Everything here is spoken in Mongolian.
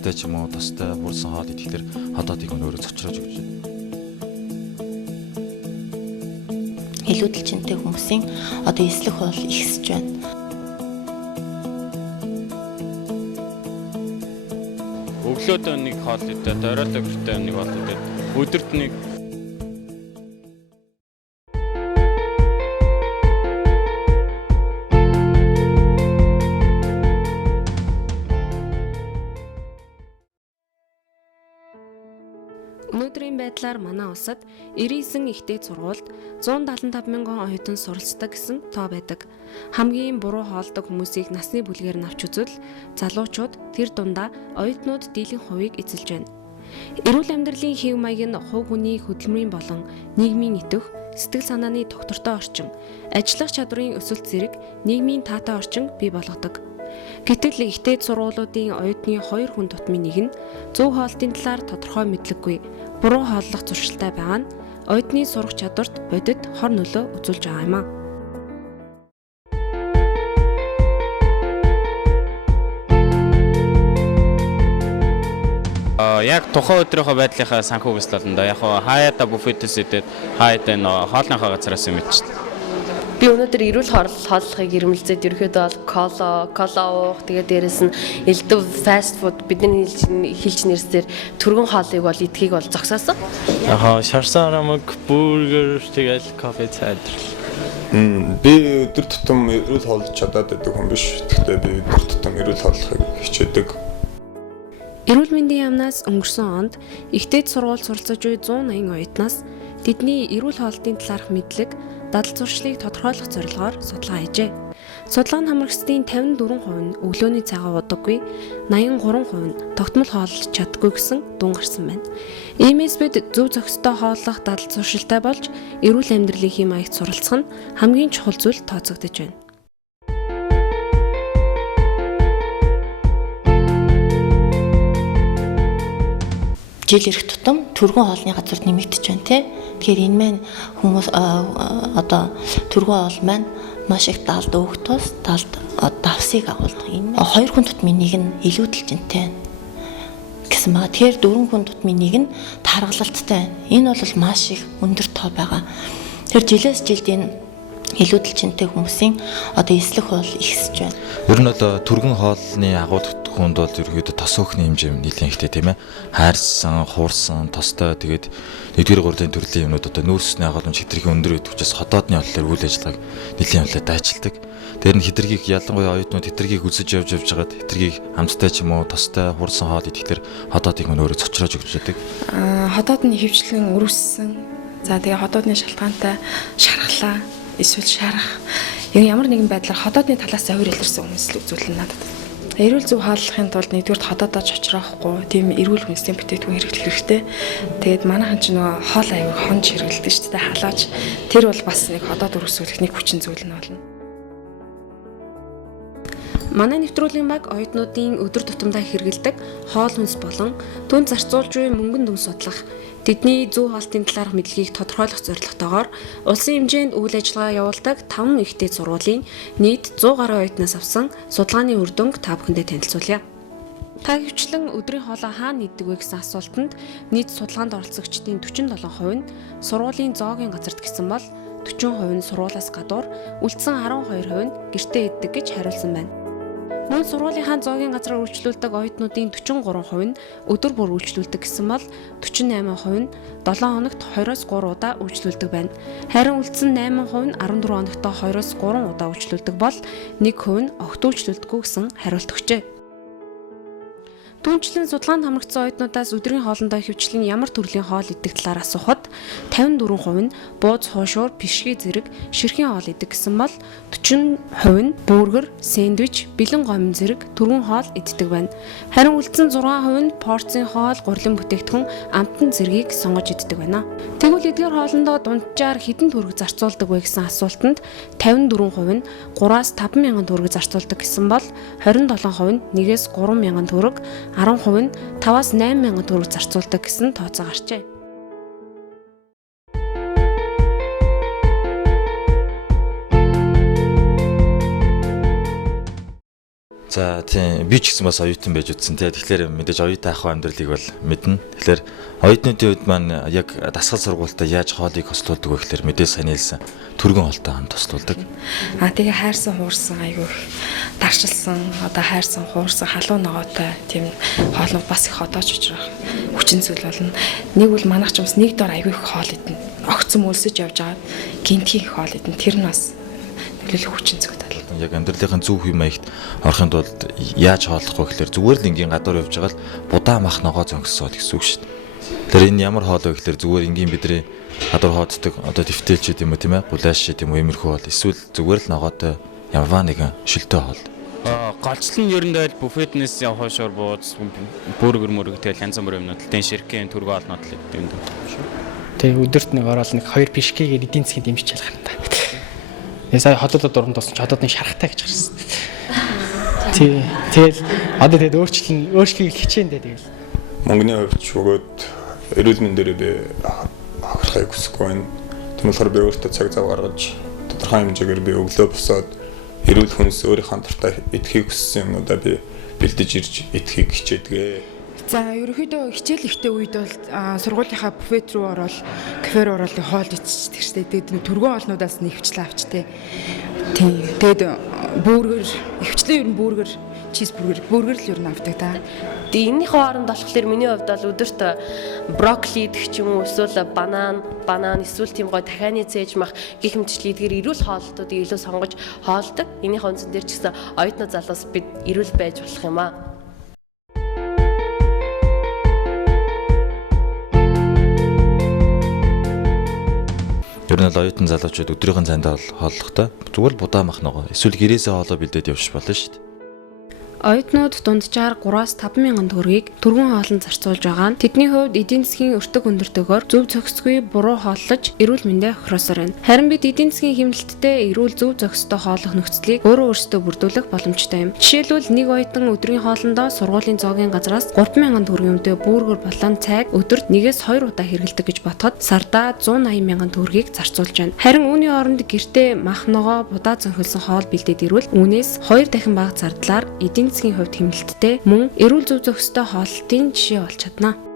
хамттай ч юм уу тустай хуурсан хоол идэхлээр ходоодыг өөрөө цочроож өгч байна. Илүүдэлжинтэй хүмүүсийн одоо эслэх бол ихсэж байна. Өглөөдөө нэг хоол идээд, оройдоо бүртээ нэг хоол идээд, өдөрт нэг Өнөөдрийн байдлаар манай улсад 99 ихтэй сургуульд 175 мянган оюутан суралцдаг гэсэн тоо байдаг. Хамгийн буруу хоолдог хүмүүсийг насны бүлгээр навч үзвэл залуучууд тэр дундаа оюутнууд дийлэн хувийг эзэлж байна. Эрүүл амьдралын хэв маяг нь хувь хүний хөдөлмөрийн болон нийгмийн итэх, сэтгэл санааны доктортой орчин, ажиллах чадрын өсөлт зэрэг нийгмийн таатай орчин бий болгодог. Гэтэл ихтэй сургуулиудын оюутны 2 хүн тутмын нэг нь зөв хоолтын талаар тодорхой мэдлэггүй, буруу хооллох зуршилтай байгаа нь оюутны сурах чадварт бодит хор нөлөө үзүүлж байгаа юм а. яг тухайн өдрийнхөө байдлынхаа санхүүгээс болно да. Яг хаяада буфетээс идээд хаяада энэ хоолныхаа газараас юм ичдэг. Би өнөөдөр эрүүл хооллохыг ирмэлзээд ерөөдөө бол кола уух, тэгээд дээрэс нь элдв фаст фуд бидний хэлж нэрсээр түргэн хоолыг бол идэхийг бол зогсоосон. Яг шарсан рамаг, бургер, тэгээд кофе цайдрал. Би өдөр тутам эрүүл хооллож чадаад байдаг хүн биш. Гэхдээ би өдөр тутам эрүүл хооллохыг хичээдэг. Эрүүл мэндийн яамнаас өнгөрсөн онд ихтэйд сургууль суралцаж буй 180 оюутнаас тэдний эрүүл хоолтын талаарх мэдлэг, дадал зуршлыг тодорхойлох зорилгоор судалгаа хийжээ. Судалгааны хамрагчдын 54% нь өглөөний цагаа удаггүй, 83% нь тогтмол хооллож чаддаггүй гэсэн дүн гарсан байна. Иймээс бид зөв зохистой хооллох дадал зуршилтай болж эрүүл амьдралын хэм маягт суралцах нь хамгийн чухал зүйл тооцогдож байна. Жил ирэх тутам түргэн хоолны газар нэмэгдэж байна тий. Тэгэхээр энэ маань хүмүүс одоо түргэн хоол маань маш их даалд өгөх тус даалд давсыг агуулдаг. Энэ 2 хүн тутмын нэг нь илүүдэлжинтэй гэсэн байгаа. Тэгэхээр 4 хүн тутмын нэг нь таргалалттай. Энэ бол маш их өндөр тоо байгаа. Тэр жилээс жилд энэ илүүдэлжинтэй хүмүүсийн одоо эслэх бол ихсэж байна. Ер нь бол түргэн хоолны агуулгад хүнд бол ерөөдөө тос өөхний хэмжээ нэлээд ихтэй тийм ээ. Хайрсан, хуурсан, тостой тэгээд 1-р 3-ын төрлийн юмнууд одоо нүүрсний агуулмж хитрхийн өндөр байдаг учраас ходоодны ололоор үйл ажиллагааг нэлийн хэмжээнд дайчилдаг. Тэр нь хитрхийг ялангуяа оюутнууд хитрхийг үзэж явж хагаад хитрхийг хамттай ч юм уу тостой хуурсан хоол идэхлээр ходоодыг өөрөө цочроож өгч байдаг. Ходоодны хөвчлэн өрөвссөн. За тэгээ ходоодны шалтгаантай шархлаа, эсвэл шарах. Ямар нэгэн байдлаар ходоодны талаас авир илэрсэн хүмүүс л үзүүлнэ надад. Эрүүл зөв хооллохын тулд нэгдүгээр ходоодоо чочроохгүй, тийм эрүүл хүнсний бүтээгдэхүүн хэрэглэх хэрэгтэй. Тэгээд манайхан ч нөгөө хоол аяг хонж хэрэглэдэг шүү дээ, халааж. Тэр бол бас нэг ходоод өргөсгөх нэг хүчин зүйл нь болно. Манай нэвтрүүлгийн баг оюутнуудын өдөр тутамдаа хэрэглэдэг хоол хүнс болон түн зарцуулж буй мөнгөн дүн судлах, тэдний зөв хоолтын талаарх мэдлэгийг тодорхойлох зорилготойгоор улсын хэмжээнд үйл ажиллагаа явуулдаг 5 ихтэй сургуулийн нийт 100 гаруй оюутнаас авсан судалгааны үр дүнг та бүхэндээ танилцуулъя. Та хөвчлэн өдрийн хоолоо хаана иддэг вэ гэсэн асуултанд нийт судалгаанд оролцогчдын 47% нь сургуулийн зоогийн газарт гэсэн бол 40% нь сургуулиас гадуур, үлдсэн 12% нь гэртээ иддэг гэж хариулсан байна. Мөн сургуулийнхаа зоогийн газраар үйлчлүүлдэг оюутнуудын 43% нь өдөр бүр үйлчлүүлдэг гэсэн бол 48% нь 7 хоногт 2-3 удаа үйлчлүүлдэг байна. Харин үлдсэн 8% нь 14 хоногт 2-3 удаа үйлчлүүлдэг бол 1% нь огт үйлчлүүлдэггүй гэсэн хариулт өгчээ. Түүнчлэн судалгаанд хамрагдсан оюутнуудаас өдрийн хоолндоо хөвчлэн ямар төрлийн хоол идэх талаар асуухад 54% нь бууз хуушуур, пишги зэрэг ширхэг хоол идэх гэсэн бол 40% нь бургер, сэндвич, бэлэн гомин зэрэг түргэн хоол иддэг байна. Харин үлдсэн 6% нь порцийн хоол, гурилан бүтээгдэхүүн, амтан зэргийг сонгож иддэг байна. Тэгвэл эдгээр хоолндоо дунджаар хэдэн төгрөг зарцуулдаг вэ гэсэн асуултанд 54% нь 3-5 мянган төгрөг зарцуулдаг гэсэн бол 27% нь 1-3 мянган төгрөг, 10% нь 5-8 мянган төгрөг зарцуулдаг гэсэн тооцоо гарчээ. За тийм би ч гэсэн бас оюутан байж үтсэн тий. Тэгэхээр мэдээж оюутан ах амьдралыг бол мэднэ. Тэгэхээр оюутнуудын үед маань яг дасгал сургуультай яаж хоолыг хослуулдаг вэ гэхээр мэдээж сайн хэлсэн түргэн хоолтой хамт хослуулдаг. Тэгээ хайрсан хуурсан айгүй даршилсан одоо хайрсан хуурсан халуун ногоотой тийм хоолнууд бас их одооч учрах хүчин зүйл болно. Нэг бол манайх ч бас нэг дор айгүй их хоол идэнэ. Огцом өлсөж явж байгаа гинтгийн хоол идэнэ. Тэр нь бас нөлөөлөх хүчин зүйл тал. Яг амьдралынхаа зөв хүй маягт орохын тулд яаж хооллох вэ гэхээр зүгээр л энгийн гадуур явж байгаа л будаа мах ногоо зөнгөсөөд гэсэн үг шүү дээ. Тэр энэ ямар хоол вэ гэхээр зүгээр энгийн бидний гадуур хооддаг одоо дэвтэлч гэдэг юм уу тийм ээ гулайш гэдэг юм уу иймэрхүү хоол эсвэл зүгээр л ногоотой ямарваа нэгэн шилтэй хоол. Голчлон ер нь л буфетнээс явах шуur бууз бүргэр мөрөг тэгэл янз бүрийн юмнууд тэн ширкэн түргэн олнод л гэдэг юм даа. Тэгээ өдөрт нэг ороод нэг 2 пишкэгээр эдийн засгийн дэмжиж ялах юм да. Ясаа хотодод уран туссан ч хотодны шарахтай гэж гарсан. Тэгэл одоо тэгээд өөрчлөлийг хичээндээ тэгэл. Монголын хувьд шугад эрүүл мэндээр би хахрахыг хүсэхгүй байна. Тэгмэлхээр би өөртөө цаг зав гаргаж тодорхой хэмжээгээр би өглөө босоод эрүүл хүнс өөрийнхөө дуртай идэхийг хүссэн юмнуудаа би бэлдэж ирж идэхийг хичээдэг. За ерөнхийдөө хичээл ихтэй үед бол сургуулийнхаа буфет руу ороод кафе руу ороод хоол идчихдэг шүү дээ. Тэгээд түргэн хоолнуудаас нь хөвчлээ авчтэй. Тийм. Тэгээд бүүргэр хөвчлээ ер нь бүүргэр чизбүргэр л ер нь авдаг та. Тэгээ энэний хооронд болохоор миний хувьд бол өдөрт брокколи идэх ч юм уу эсвэл банан эсвэл тийм гой дахианы цээж мах гэх мэтчлээ эдгээр эрүүл хооллолтуудыг илүү сонгож хоолдог. Энийх онцон дээр ч гэсэн оюутнууд залуус бид эрүүл байж болох юм аа. Ер нь л оюутан залуучууд өдрийн цайнд хооллохдоо зүгээр будаа мах ногоо эсвэл гэрээсээ хоолоо бэлдээд явж болно шүү дээ. Оюутнууд дунджаар 3-5 мянган төгрөгийг түргэн хоолнд зарцуулж байгаа нь тэдний хувьд эдийн засгийн өртөг өндөртөгөөр зөв зохисгүй буруу хооллож эрүүл мэндэ хохироосоор байна. Харин бид эдийн засгийн хэмнэлттэй эрүүл зөв зохистой хооллох нөхцөлийг өөрөө өөрсдөө бүрдүүлэх боломжтой юм. Жишээлбэл нэг оюутан өдрийн хоолндоо сургуулийн зоогийн газраас 30000 төгрөгөмтэй бүүргэр болон цайг өдөрт 1-2 удаа хэрэглэдэг гэж бодоход сардаа 180,000 төгрөгийг зарцуулж байна. Харин үүний оронд гэртээ мах ногоо будаа зөнхөлсөн хоол бэлдээд ирвэл үүнээс 2 дахин бага зардлаар эдийн засгийн хувьд хэмнэлттэй мөн эрүүл зөв зохистой хооллолтын жишээ болж чадна.